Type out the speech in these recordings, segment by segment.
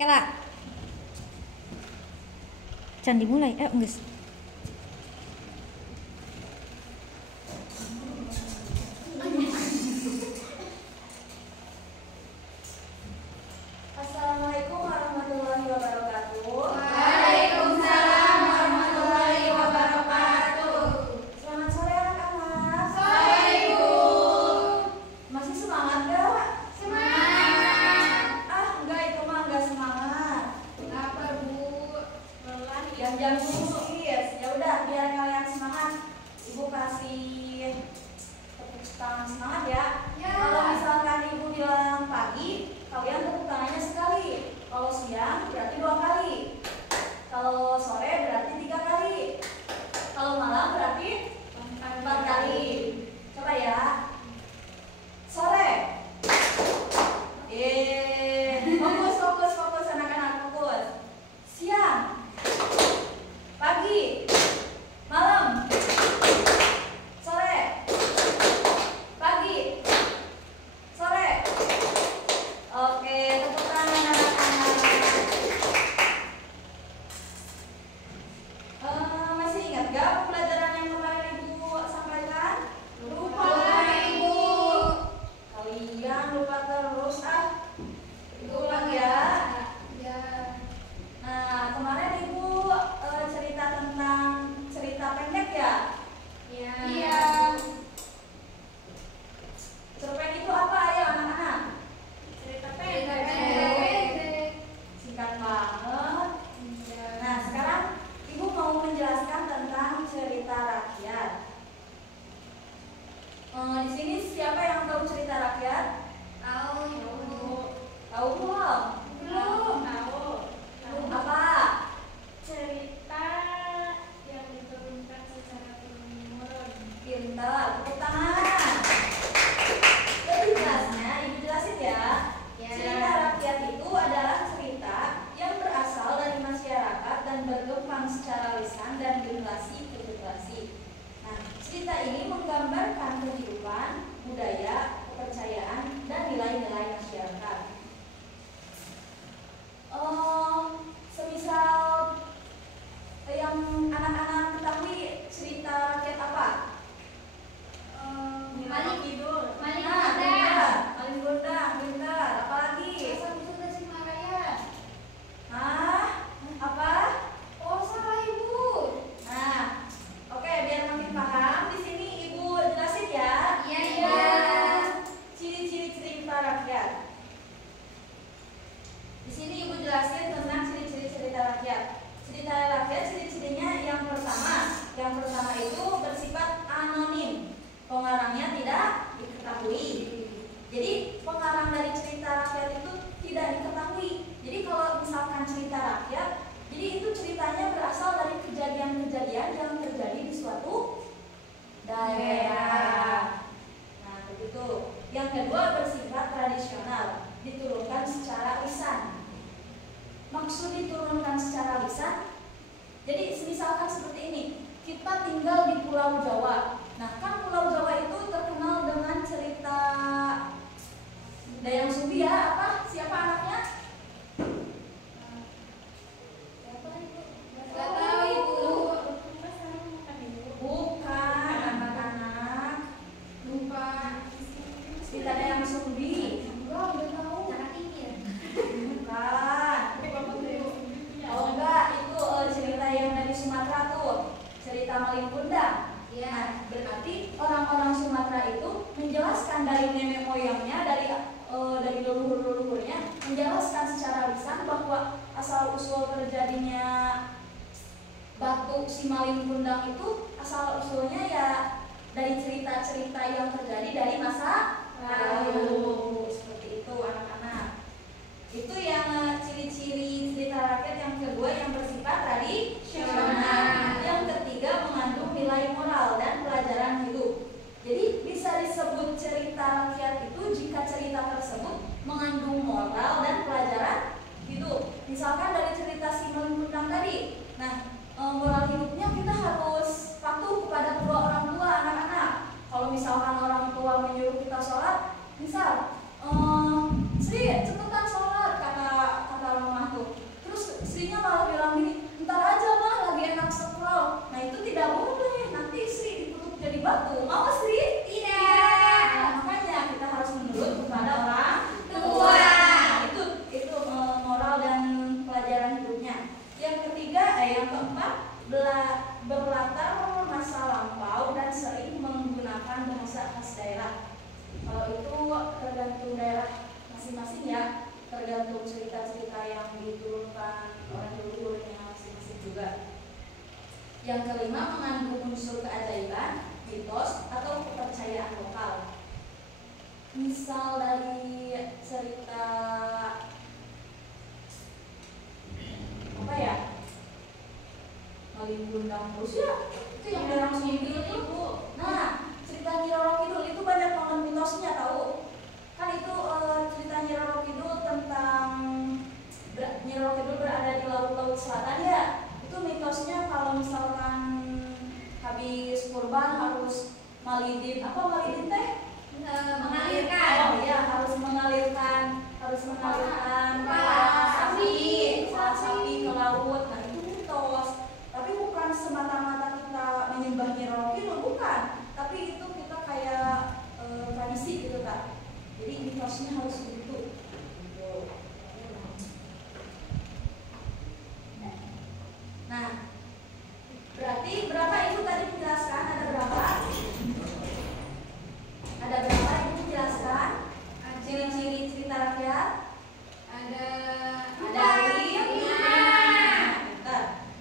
Kela. Can dimulai. Geus. Assalamualaikum warahmatullahi wabarakatuh. Waalaikumsalam warahmatullahi wabarakatuh. Selamat sore anak-anak. Sore Ibu. Masih semangat gak? Semangat. Enggak, itu mah enggak semangat. Kenapa Bu? Lelah Jam-jam kuis. Ya udah, biar kalian semangat, Ibu kasih tepuk tangan semangat ya. Ya. Kalau misalkan Ibu bilang pagi, kalian tepuk tangannya sekali. Kalau siang berarti 2 kali. Kalau sore berarti 3 kali. Kalau malam berarti 4 kali. Coba ya. Sore. Fokus anak-anak, fokus. Siang. Pagi. Malam. Sore. Pagi. Sore. Oke, tepuk tangan anak-anak. Masih ingat gak pelajaran yang kemarin Ibu sampaikan? Lupa Ibu. Kalian lupa terus Ibu ulang ya. Ya. Nah, kemarin Ibu cerita tentang cerita pendek ya? Ya. Iya. Cerpen itu apa ya anak-anak? Cerita pendek. Singkat banget. Iya. Nah, sekarang Ibu mau menjelaskan tentang cerita rakyat. Di sini siapa yang tahu cerita rakyat? Tahu Ibu. Tahu belum? Belum tahu. Apa? Cerita yang diturunkan secara turun-temurun. Pintar, tepuk tangan. Lebih jelasnya, Ibu jelasin ya. Ya. Cerita rakyat itu adalah cerita yang berasal dari masyarakat dan berkembang secara lisan dan generasi ke generasi. Nah, cerita ini menggambarkan kehidupan, budaya, kepercayaan, dan nilai-nilai masyarakat. Semisal yang anak-anak ketahui cerita rakyat apa? Maling Kidul. Maling Nah, Kidul. benar. Maling Gondang, benar. Apalagi? Asal usul Tasikmalaya. Hah? Apa? Oh, salah Ibu. Nah, oke, biar makin paham, di sini Ibu jelasin ya. Iya, iya. Ciri-ciri cerita rakyat. Di sini Ibu jelasin tentang ciri-ciri cerita rakyat. Cerita rakyat ciri-cirinya yang pertama itu bersifat anonim. Pengarangnya tidak diketahui. Jadi pengarang dari cerita rakyat itu tidak diketahui. Jadi kalau misalkan cerita rakyat, jadi itu ceritanya berasal dari kejadian-kejadian yang terjadi di suatu daerah. Nah, begitu. Yang kedua bersifat tradisional, diturunkan secara lisan. Maksud diturunkan secara lisan, jadi misalkan seperti ini, kita tinggal di Pulau Jawa. Nah, kan Pulau Jawa itu terkenal dengan cerita Dayang Sumbi ya, apa? Siapa anaknya? Gak tahu Ibu. Bukan, anak-anak. Lupa. Cerita Dayang Sumbi. Belum, gak tahu. Jangan ingin. Bukan. Oh enggak, itu cerita yang dari Sumatera tuh. Cerita Maling Kundang. Iya. Nah, berarti orang-orang Sumatera itu menjelaskan dari nenek moyangnya, dari leluhur-leluhurnya, menjelaskan secara lisan bahwa asal usul terjadinya batu si Maling Kundang itu asal usulnya ya dari cerita-cerita yang terjadi dari masa lalu. Seperti itu anak-anak. Itu yang ciri-ciri cerita rakyat. Yang kedua yang bersifat tradisional. Yang ketiga mengandung nilai moral dan pelajaran hidup. Jadi bisa disebut cerita rakyat itu jika cerita tersebut mengandung moral dan pelajaran hidup. Misalkan dari cerita si Maling Kundang tadi. Nah, moral hidupnya kita harus patuh kepada kedua orang tua anak-anak. Kalau misalkan orang tua menyuruh kita sholat, misal Sri cepetan sholat, kata keempat, berlatar masa lampau dan sering menggunakan bahasa khas daerah. Kalau itu tergantung daerah masing-masing ya, tergantung cerita-cerita yang diturunkan orang leluhurnya masing-masing juga. Yang kelima, mengandung unsur keajaiban, mitos atau kepercayaan lokal. Misal dari cerita apa ya, Malin Kundang Rusia itu yang dalam Sumbi itu. Nah, cerita Nyi Roro Kidul itu banyak banget mitosnya tahu. Kan itu cerita Nyi Roro Kidul tentang Nyi Roro Kidul berada di laut selatan ya. Itu mitosnya kalau misalkan habis kurban harus malidin teh? Mengalirkan. Oh iya, harus mengalirkan sapi ke laut. Nah, itu mitos. Tapi bukan semata-mata kita menyembah Nyi Roro Kidul, bukan. Tapi itu kita kayak tradisi gitu Kak. Jadi mitosnya harus begitu. Nah, berarti berapa ibu tadi menjelaskan? Ada berapa? Ada berapa ibu menjelaskan? Ciri-ciri cerita rakyat? Ada lima.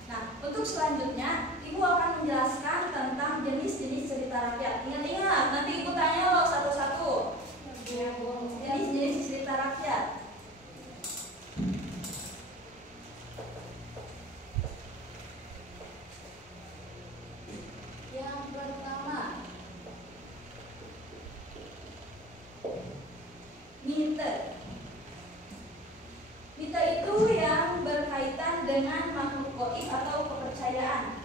Nah, untuk selanjutnya ibu akan menjelaskan tentang jenis-jenis cerita rakyat. Ingat-ingat, nanti ibu tanya loh satu-satu. Jenis-jenis cerita rakyat. Yang pertama, mite. Mite itu yang berkaitan dengan makhluk gaib atau kepercayaan.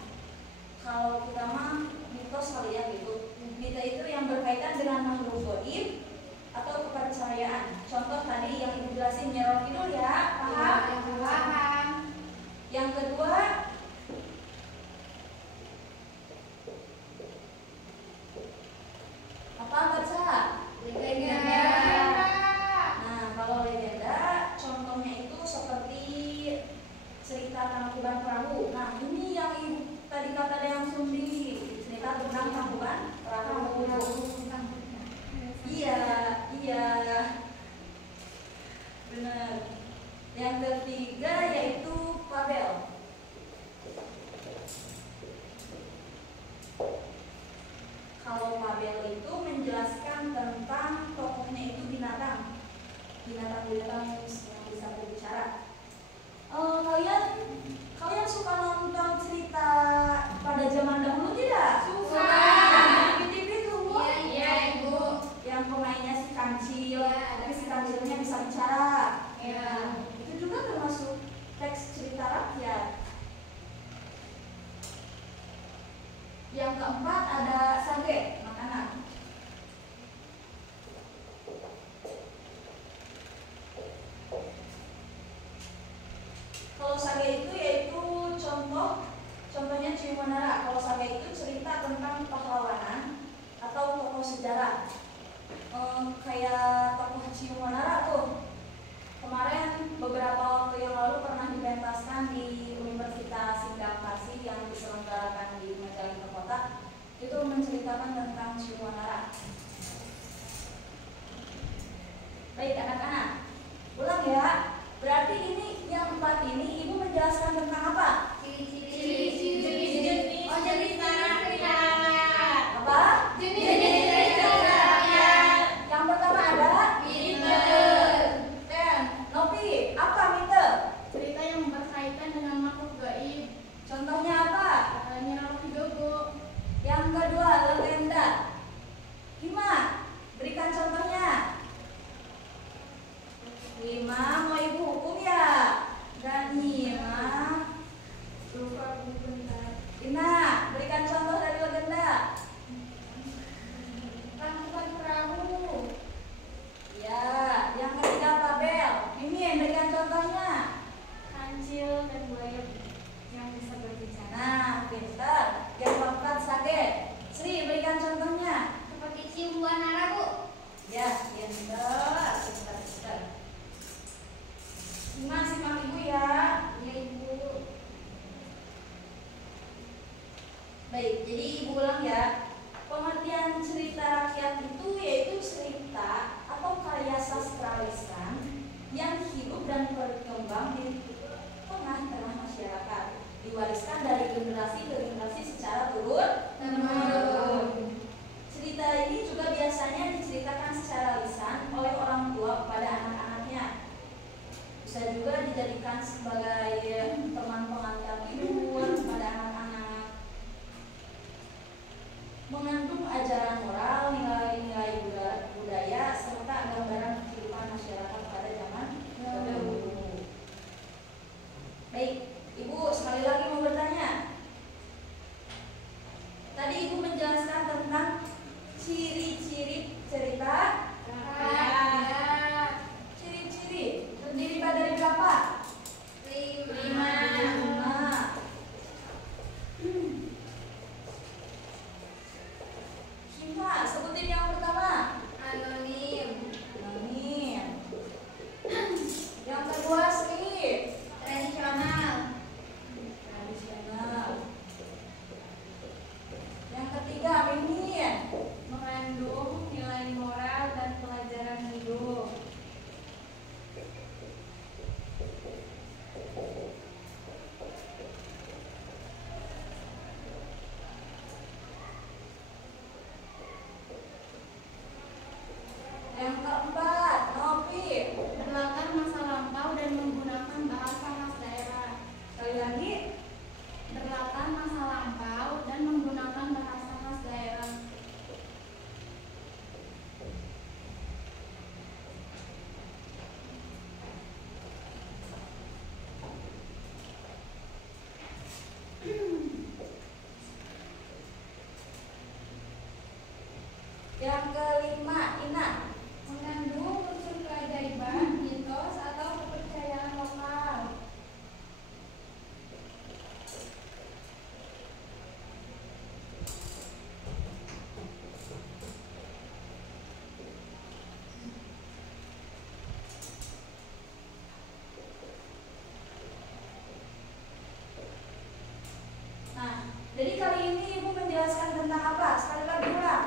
Kalau kita mah mitos kali ya gitu. Mite itu yang berkaitan dengan makhluk gaib atau kepercayaan. Contoh tadi yang ibu jelasin Nyi Roro Kidul ya, paham? paham. Yang kedua, apa baca? Legenda. Nah, kalau legenda contohnya itu seperti cerita Tangkuban Perahu. Nah, ini yang ibu tadi kata yang Sumbi, cerita tentang Tangkuban Perahu. Iya, benar. Yang ketiga yaitu fabel. Kalau fabel itu menjelaskan tentang tokohnya itu binatang yang bisa berbicara. Kalian suka nonton cerita pada zaman dahulu tidak? Suka. Di TV tuh. Iya, Ibu. Yang pemainnya si Kancil, Iya. tapi si Kancilnya bisa bicara. Iya. Itu juga termasuk teks cerita rakyat. Yang keempat ada sage, makanan. Kalau sage itu yaitu contohnya Ciumanara. Kalau sage itu cerita tentang pahlawanan atau tokoh sejarah. Kayak tokoh Ciumanara tuh. Kemarin beberapa waktu yang lalu pernah dipentaskan di Universitas Singapura yang diselenggarakan di Majalengka Kota. Itu menceritakan tentang Ciumanara. Baik anak-anak, ulang ya. Berarti ini yang 4 ini ibu menjelaskan tentang apa? Ciri-ciri. Oh, jenis cerita. Apa? Jenis cerita. Yang pertama ada Mite. Nopi, apa mite? Cerita yang berkaitan dengan makhluk gaib. Contohnya apa? Nyi Roro Kidul, Bu. Yang kedua legenda. Hima, berikan contohnya. Hima mau ibu hukum ya? Dan Hima sebagai teman pengantar tidur pada anak-anak. Mengandung ajaran moral, nilai-nilai budaya, serta gambaran kehidupan masyarakat pada zaman dahulu. Baik, Ibu sekali lagi mau bertanya. Tadi Ibu menjelaskan tentang ciri-ciri cerita rakyat. Ciri-ciri terdiri dari berapa? 5. Lima. Sebutin yang pertama. Anonim. Anonim. Yang kedua, Sri. Tradisional. Tradisional. Yang ketiga, Mimin. Mengandung nilai moral dan pelajaran hidup. Yang keempat, Novi. Berlatar masa lampau dan menggunakan bahasa khas daerah. Sekali lagi. Berlatar masa lampau dan menggunakan bahasa khas daerah. Yang kelima, Ina. Mengandung unsur keajaiban, mitos, atau kepercayaan lokal. Nah, jadi kali ini Ibu menjelaskan tentang apa? Sekali lagi ulang.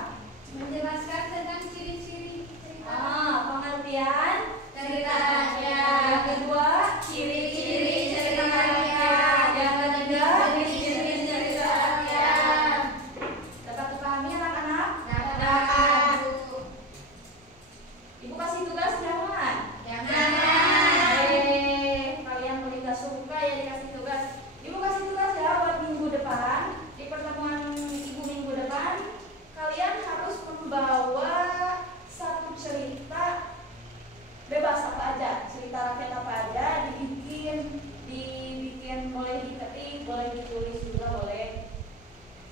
Menjelaskan tentang ciri-ciri cerita. Pengertian Cerita rakyat. Yang kedua, Ciri-ciri cerita rakyat. Yang ketiga, Ciri-ciri cerita rakyat. dapat dipahami anak-anak? Dapat. Ibu kasih tugas jangan? Jangan. Kalian boleh gak suka ya dikasih tugas. Ibu kasih tugas ya buat minggu depan. Di pertemuan Ibu minggu depan, kalian harus membawa satu cerita bebas apa aja, cerita rakyat apa aja, dibikin boleh diketik, boleh ditulis juga boleh.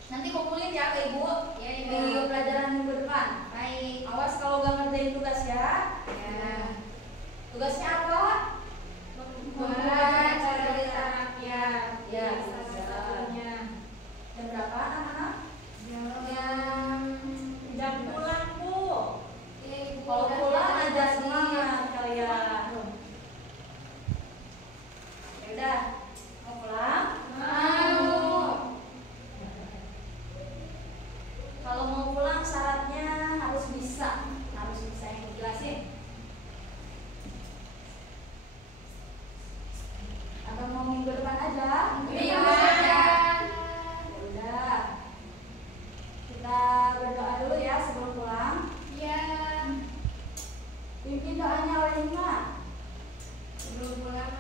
Nanti kumpulin ya ke Ibu Ya, Ibu. di pelajaran minggu depan. Baik. Awas kalau gak ngerjain tugas ya. Ya. Tugasnya apa? Membuat cerita rakyat. Ya, Salah satunya. Jam berapa anak-anak? Jam pulang, Bu. Kalau pulang aja semangat kalian. Ya udah, mau pulang? Mau. Kalau mau pulang syaratnya harus bisa yang dijelasin. Atau mau minggu depan aja? Minggu depan. Ya udah. Kita berdoa dulu ya sebelum pulang. Ya. Pimpin doanya oleh Hima. Sebelum pulang